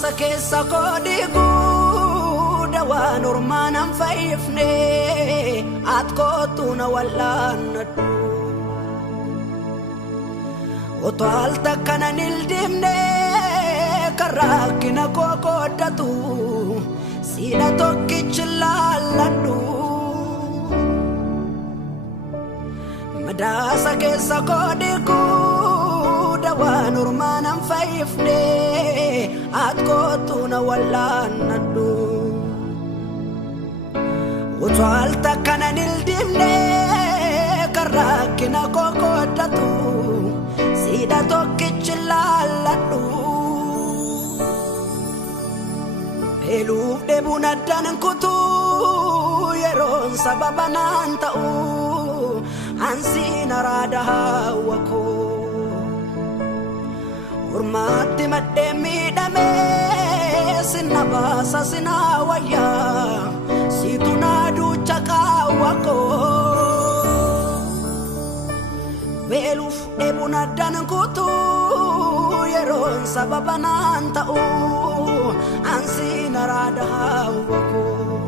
Madaasa keessa koodigu dawaan ormaanaan fayyifne at kootu na wallaannadhu otoo al takka nan hildimne kan rakkina koo qooddatu siidha tokkichi laalladhu Madaasa keessa koodigu dawaan ormaanaan fayyifne at kootu na wallaannadhu otoo al takka nan hildimne kan rakkina koo qooddatu siidha tokkichi laalladhu beeluuf dheebuun addaan hin kutuu yeroon sababa naan ta'u ansiin araada hawwa koo ormaatti maddee miidhamee sinna baasa sinna wayyaa siitu naa duucha qaawwa koo beeluuf dheebuun addaan hin kutuu yeroon sababa naan ta'u ansiin araada hawwa koo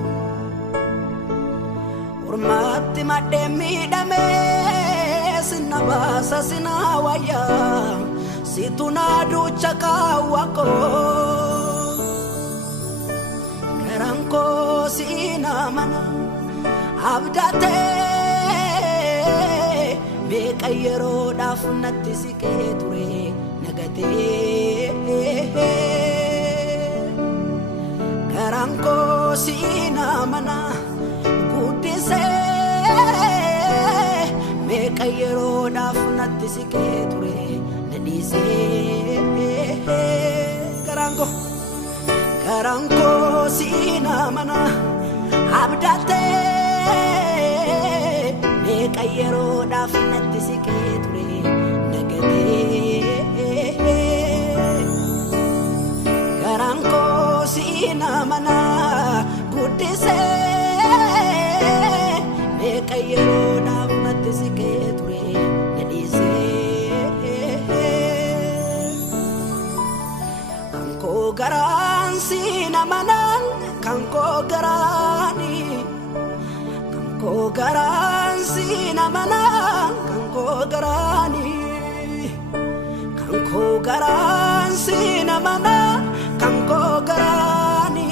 ormaatti maddee miidhamee sinna baasa sinna wayyaa siitu naa duucha qaawwa koo garaan koo siina mana abdatee beeka yeroodhaaf natti siqee ture nagatee garaan koo siina mana guddisee beeka yeroodhaaf natti siqee ture nadhiisee garaan koo siina mana abdatee beeka yeroodhaaf natti siqee ture nagatee garaan koo siina mana guddisee beeka yeroodhaaf natti siqee ture nadhiisee kan koo garaan siina mana kan koo garaani kan koo garaan siina mana kan koo garaani kan koo garaan siina mana kan koo garaani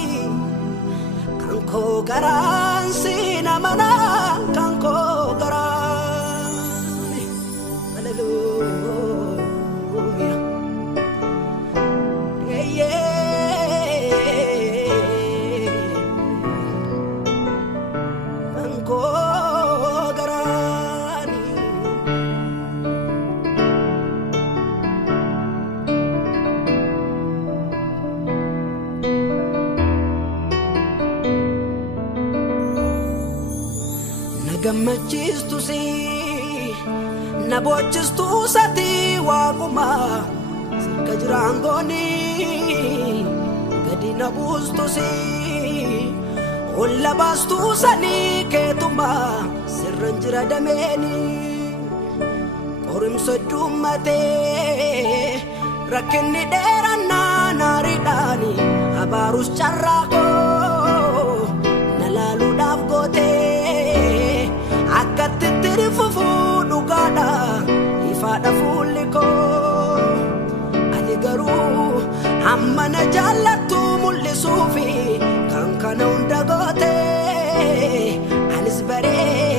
kan koo garaan siina mana kan koo garaani hallelujah kan koo garaani gammachiistu si na bochistu sati waaquma sirka jiraangooni gadi na buustu si olla baastu sani keetuma sirran jira dameeni qorimsa dummatee rakkinni dheeran naariidhaani abaarus carraaqoo na laaluudhaaf gootee akkatti tirifufu dhugaadha ifaadha fuulli koo ati garuu amma na jaallattu mul'isuufi kan kana hunda gootee anis baree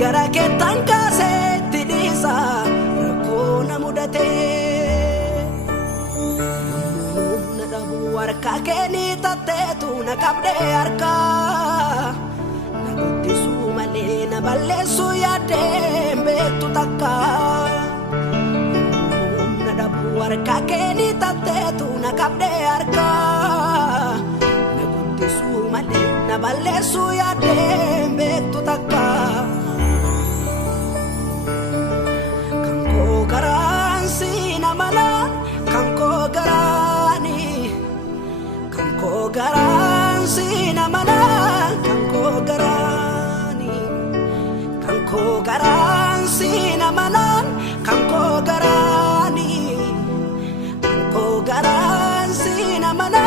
gara keettan kaaseetti dhiisa rakkoo na mudatee na dhabu harka keeni tatteetu na qabdee harkaa na guddisuu malee na balleessu yaadeen beektu takka na dhabu harka keeni tatteetu na qabdee harkaa na guddisuu malee na balleessu yaadeen beektu takka kan koo garaan siina mana kan koo garaani kan koo garaan siina mana kan koo garaani kan koo garaan siina mana kan koo garaani kan koo garaan siina mana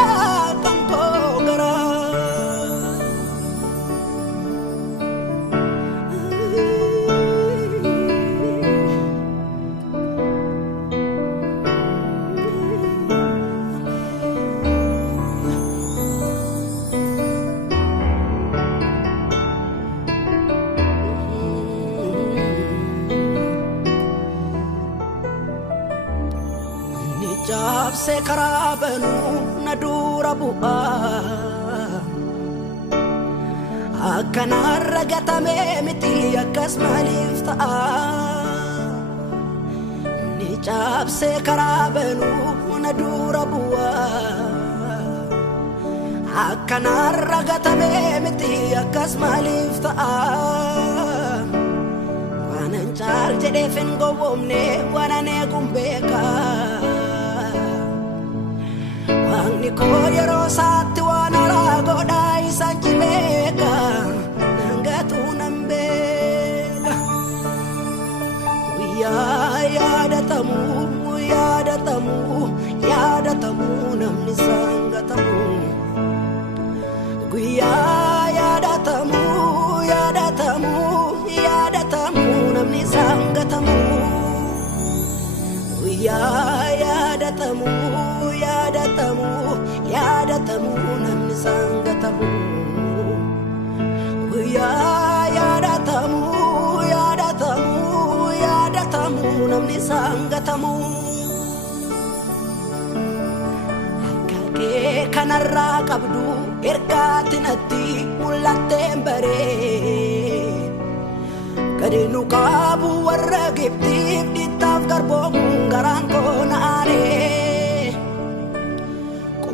cabse karaa banuu na dura bu'aa akkanarra gatamee miti akkas maaliif ta'a ni cabse karaa banuu na dura bu'aa akkanarra gatamee miti akkas maaliif ta'a waanan caal jedheef hin gowwoomne waanan eeguun beeka Wangni ko yeroo saatti waan haaraa godhaa isaan jimeeka nangatu nan beeka guyyaa yaadatamu namni isaan gatamu guyyaa yaadatamu namni isaan gatamu guyyaa yaadatamu namni sangatamu guyyaa yaadatamu namni sangatamu akkakee kanarraa qabdu ergaatti natti mul'atteen baree gadi nu qaabu warra Gibxiif dhiittaaf garboomuun garaan koo na'aaree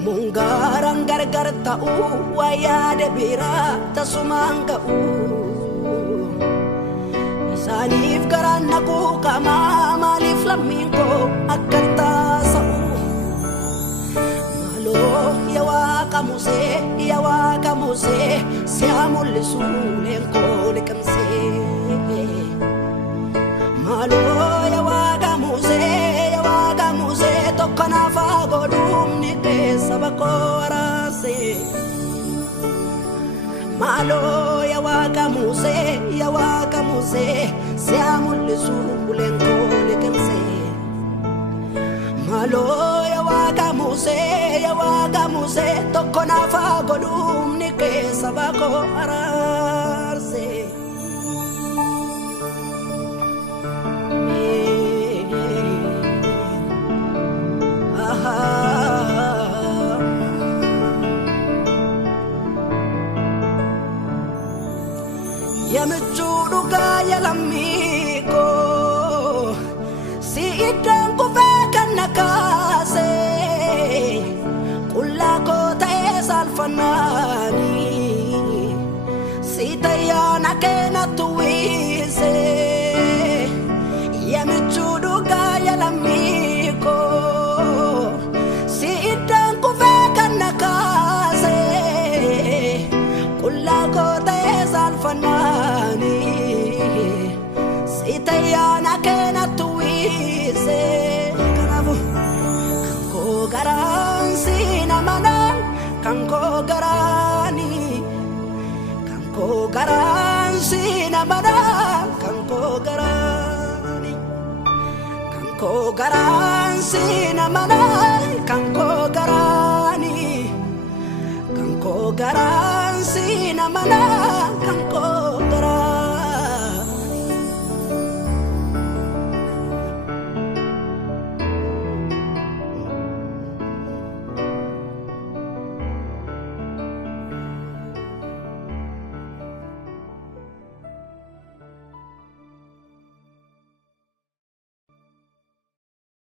Mungaran gargar ta'u wayyaade biraa tasumaan ga'u isaaniif garaan naquu qamaa maaliif lammiin koo akka taasa'u maaloo yaa Waaqa Musee si'a mul'isu leen koo liqimsee maaloo yaa Waaqa Musee tokko naaf haa godhuumni sabako arase malo ya Waaqa Musee si'a mul'isu ulenko lekemse malo ya Waaqa Musee tokko naaf haa godhuumni sabako arase Yamichudu kaya lamiko si idang kufekan nakase kulako taes alfanani si tayana kena tuwise Yamichudu kaya lamiko si idang kufekan nakase kulako taes alfanani Sitayana kena tuwise kanavu kanko garan sinamana kanko garani kanko garan sinamana kanko garani kanko garan sinamana kanko garani kanko garan sinamana